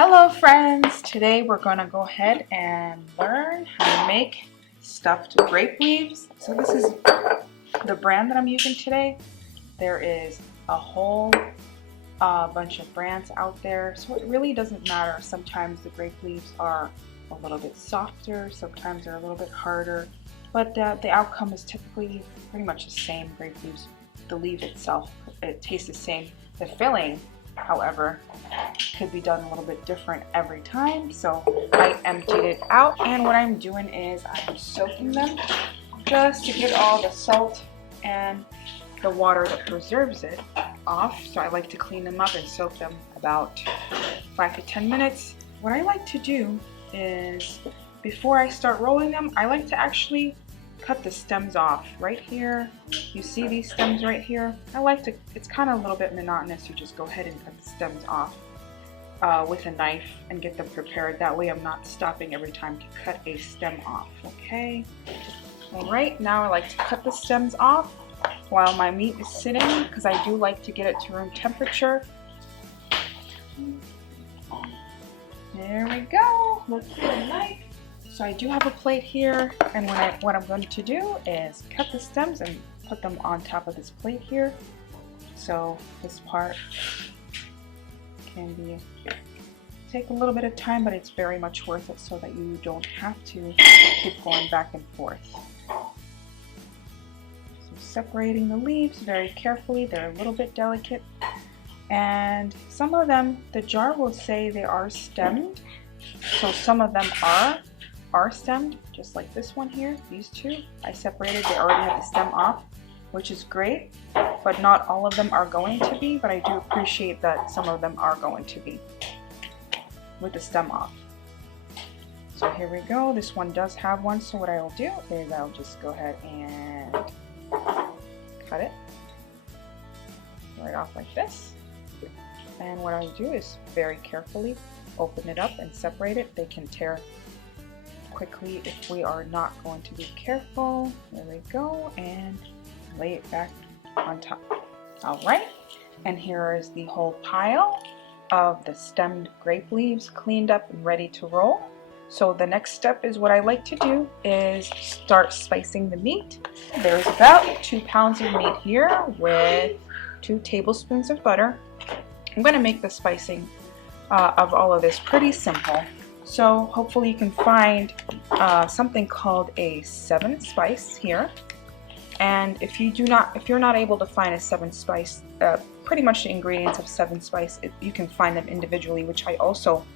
Hello friends! Today we're going to go ahead and learn how to make stuffed grape leaves. So this is the brand that I'm using today. There is a whole bunch of brands out there, so it really doesn't matter. Sometimes the grape leaves are a little bit softer, sometimes they're a little bit harder, but the outcome is typically pretty much the same. Grape leaves, the leaf itself, it tastes the same. The filling, however, could be done a little bit different every time. So I emptied it out, and what I'm doing is I'm soaking them just to get all the salt and the water that preserves it off. So I like to clean them up and soak them about 5 to 10 minutes. What I like to do is, before I start rolling them, I like to actually cut the stems off right here. You see these stems right here? I like to, it's kind of a little bit monotonous. You just go ahead and cut the stems off with a knife and get them prepared. That way I'm not stopping every time to cut a stem off, okay? Alright, now I like to cut the stems off while my meat is sitting, because I do like to get it to room temperature. There we go, looks really nice. So I do have a plate here, and what I'm going to do is cut the stems and put them on top of this plate here. So this part can take a little bit of time, but it's very much worth it so that you don't have to keep going back and forth. So separating the leaves very carefully. They're a little bit delicate, and some of them, the jar will say they are stemmed, so some of them are stemmed, just like this one here. These two I separated, they already have the stem off, which is great, but not all of them are going to be, but I do appreciate that some of them are going to be with the stem off. So here we go, this one does have one, so what I'll do is I'll just go ahead and cut it right off like this, and what I do is very carefully open it up and separate it. They can tear quickly if we are not going to be careful. There we go, and lay it back on top. Alright, and here is the whole pile of the stemmed grape leaves cleaned up and ready to roll. So the next step is, what I like to do is start spicing the meat. There's about 2 pounds of meat here with 2 tablespoons of butter. I'm going to make the spicing of all of this pretty simple. So hopefully you can find something called a 7 spice here. And if you're not able to find a 7 spice, pretty much the ingredients of 7 spice, you can find them individually, which I also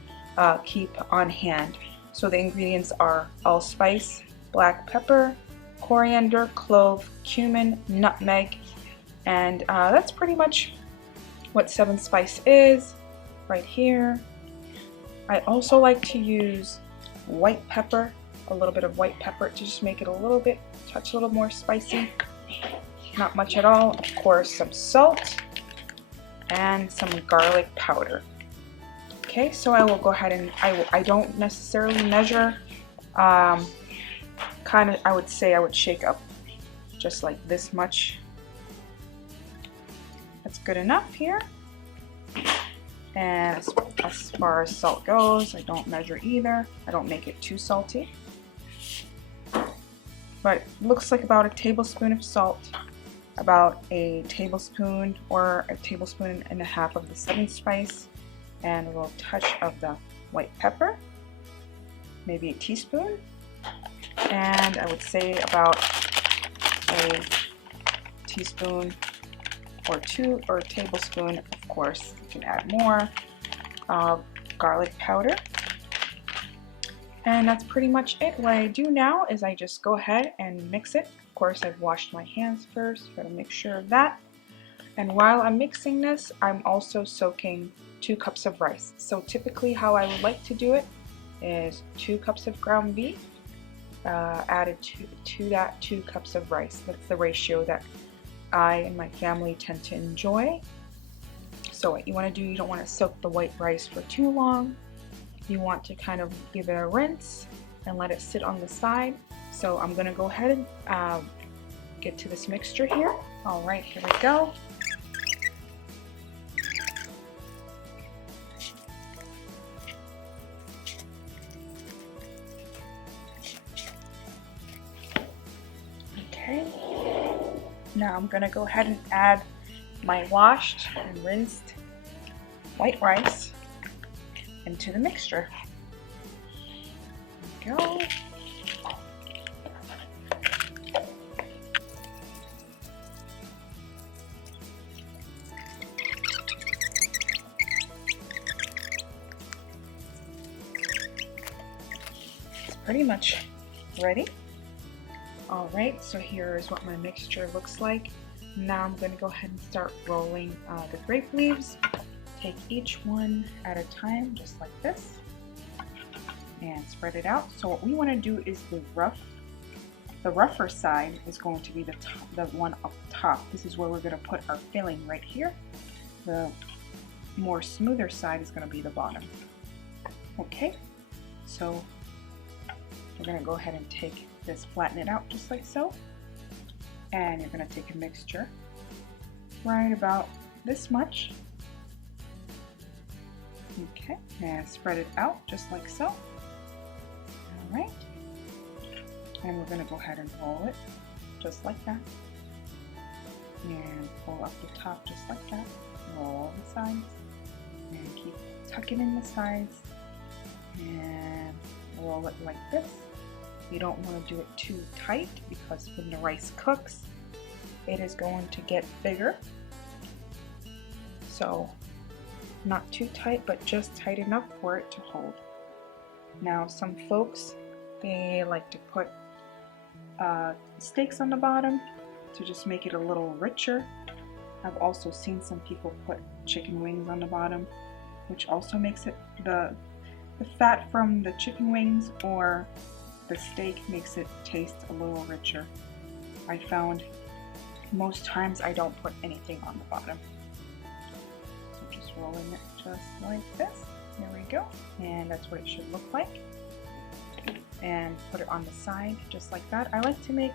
keep on hand. So the ingredients are allspice, black pepper, coriander, clove, cumin, nutmeg, and that's pretty much what 7 spice is right here. I also like to use white pepper, a little bit of white pepper to just make it a little bit, touch a little more spicy. Not much at all. Of course, some salt and some garlic powder. Okay, so I will go ahead and I don't necessarily measure. I would say I would shake up just like this much. That's good enough here. And as far as salt goes, I don't measure either. I don't make it too salty. But it looks like about a tablespoon of salt, about a tablespoon or a tablespoon and a half of the 7 spice, and a little touch of the white pepper, maybe a teaspoon, and I would say about a teaspoon or 2 or a tablespoon, of course you can add more, garlic powder. And that's pretty much it. What I do now is I just go ahead and mix it. Of course, I've washed my hands first, gotta make sure of that. And while I'm mixing this, I'm also soaking 2 cups of rice. So typically how I would like to do it is 2 cups of ground beef added to that 2 cups of rice. That's the ratio that I and my family tend to enjoy. So what you want to do, you don't want to soak the white rice for too long. You want to kind of give it a rinse and let it sit on the side. So I'm going to go ahead and get to this mixture here. Alright, here we go. Now I'm gonna go ahead and add my washed and rinsed white rice into the mixture. There we go. It's pretty much ready. All right, so here is what my mixture looks like. Now I'm going to go ahead and start rolling the grape leaves. Take each one at a time, just like this, and spread it out. So what we want to do is the rougher side is going to be the one up top. This is where we're going to put our filling right here. The more smoother side is going to be the bottom. Okay, so we're going to go ahead and take this, flatten it out just like so, and you're going to take a mixture right about this much. Okay, and spread it out just like so. All right, and we're going to go ahead and roll it just like that, and pull up the top just like that. Roll the sides and keep tucking in the sides and roll it like this. You don't want to do it too tight because when the rice cooks, it is going to get bigger. So not too tight, but just tight enough for it to hold. Now some folks, they like to put steaks on the bottom to just make it a little richer. I've also seen some people put chicken wings on the bottom, which also makes it, the fat from the chicken wings or the steak makes it taste a little richer. I found most times I don't put anything on the bottom. So just rolling it just like this. There we go. And that's what it should look like. And put it on the side just like that. I like to make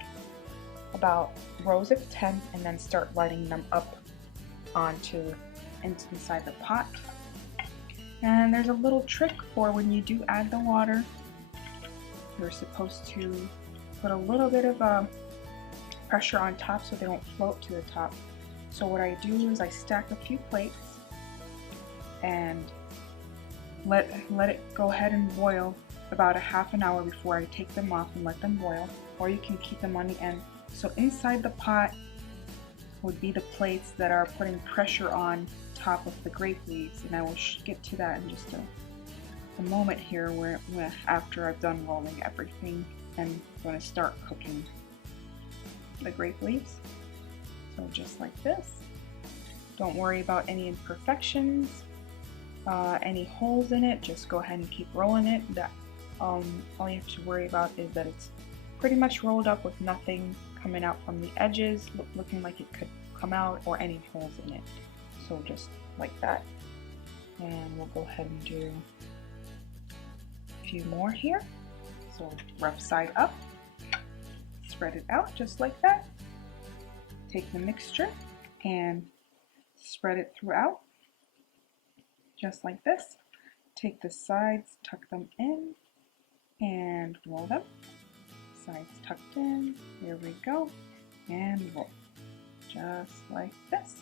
about rows of 10 and then start lighting them up inside the pot. And there's a little trick for when you do add the water. You're supposed to put a little bit of pressure on top so they don't float to the top. So what I do is I stack a few plates and let it go ahead and boil about a half an hour before I take them off and let them boil, or you can keep them on the end. So inside the pot would be the plates that are putting pressure on top of the grape leaves, and I will get to that in just a moment here where after I've done rolling everything and I'm going to start cooking the grape leaves. So just like this. Don't worry about any imperfections, any holes in it. Just go ahead and keep rolling it. All you have to worry about is that it's pretty much rolled up with nothing coming out from the edges, looking like it could come out, or any holes in it. So just like that. And we'll go ahead and do a few more here. So rough side up, spread it out just like that. Take the mixture and spread it throughout just like this. Take the sides, tuck them in, and roll them. Sides tucked in, there we go, and roll just like this.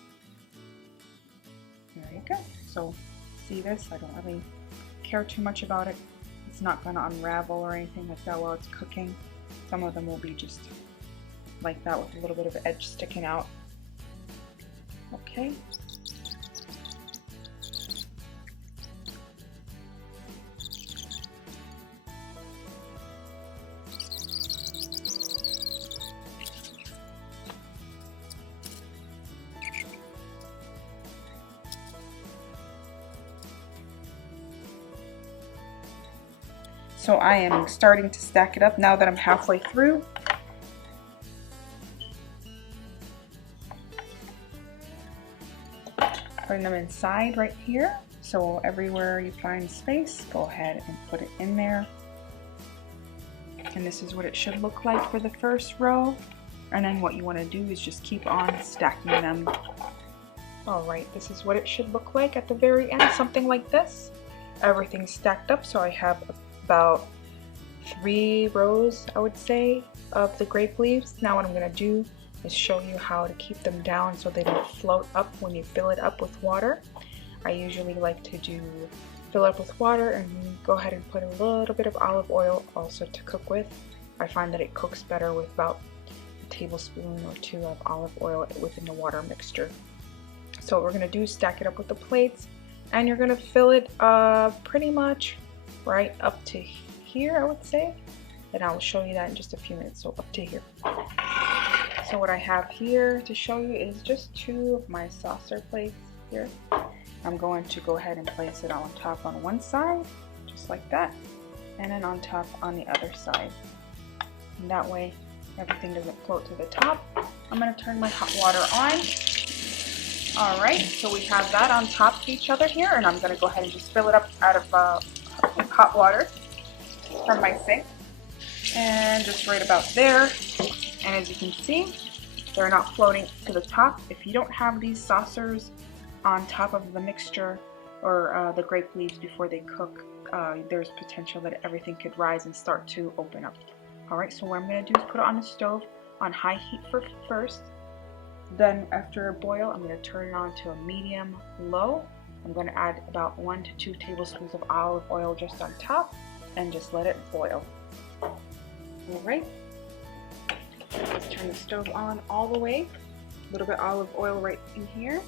There you go. So see this, I don't really care too much about it. It's not going to unravel or anything like that while it's cooking. Some of them will be just like that with a little bit of edge sticking out. Okay. So I am starting to stack it up now that I'm halfway through. Putting them inside right here. So everywhere you find space, go ahead and put it in there. And this is what it should look like for the first row. And then what you want to do is just keep on stacking them. Alright, this is what it should look like at the very end, something like this. Everything's stacked up, so I have about 3 rows, I would say, of the grape leaves. Now what I'm going to do is show you how to keep them down so they don't float up when you fill it up with water. I usually like to fill up with water and go ahead and put a little bit of olive oil also to cook with. I find that it cooks better with about a tablespoon or two of olive oil within the water mixture. So what we're going to do is stack it up with the plates, and you're going to fill it pretty much right up to here, I would say, and I will show you that in just a few minutes. So up to here. So what I have here to show you is just 2 of my saucer plates here. I'm going to go ahead and place it on top on one side, just like that, and then on top on the other side. And that way everything doesn't float to the top. I'm going to turn my hot water on. Alright, so we have that on top of each other here, and I'm going to go ahead and just fill it up out of hot water from my sink. And just right about there. And as you can see, they're not floating to the top. If you don't have these saucers on top of the mixture or the grape leaves before they cook, there's potential that everything could rise and start to open up. Alright, so what I'm going to do is put it on the stove on high heat first. Then after a boil, I'm going to turn it on to a medium low. I'm going to add about 1 to 2 tablespoons of olive oil just on top and just let it boil. Alright, let's turn the stove on all the way. A little bit of olive oil right in here.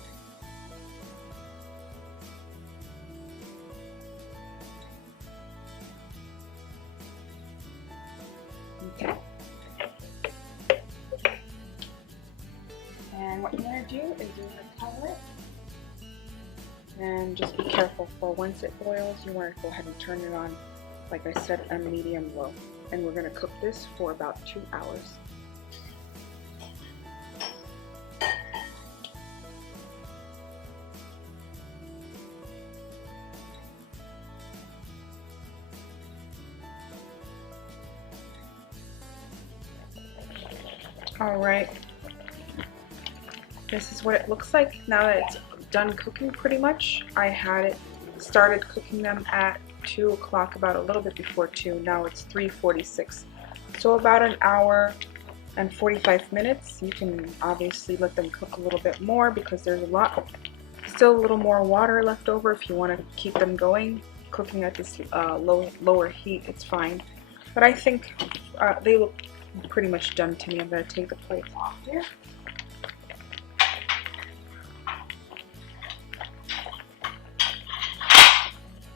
Okay. And what you're going to do is you're going to cover it. And just be careful for once it boils, you want to go ahead and turn it on, like I said, a medium low. And we're going to cook this for about 2 hours. Alright, this is what it looks like now that it's done cooking pretty much. I had it started cooking them at 2 o'clock, about a little bit before 2. Now it's 3:46. So about an hour and 45 minutes. You can obviously let them cook a little bit more because there's still a little more water left over if you want to keep them going. Cooking at this lower heat, it's fine. But I think they look pretty much done to me. I'm going to take the plates off here.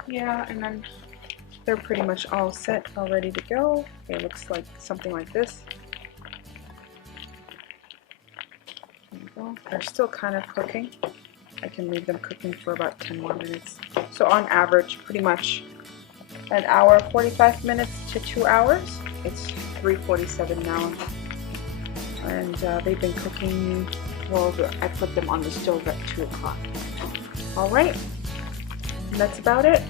Yeah, and then they're pretty much all set, all ready to go. It looks like something like this. There you go. They're still kind of cooking. I can leave them cooking for about 10 more minutes. So on average, pretty much an hour, 45 minutes to 2 hours. It's 3:47 now, and they've been cooking. Well, I put them on the stove at 2 o'clock. All right, and that's about it.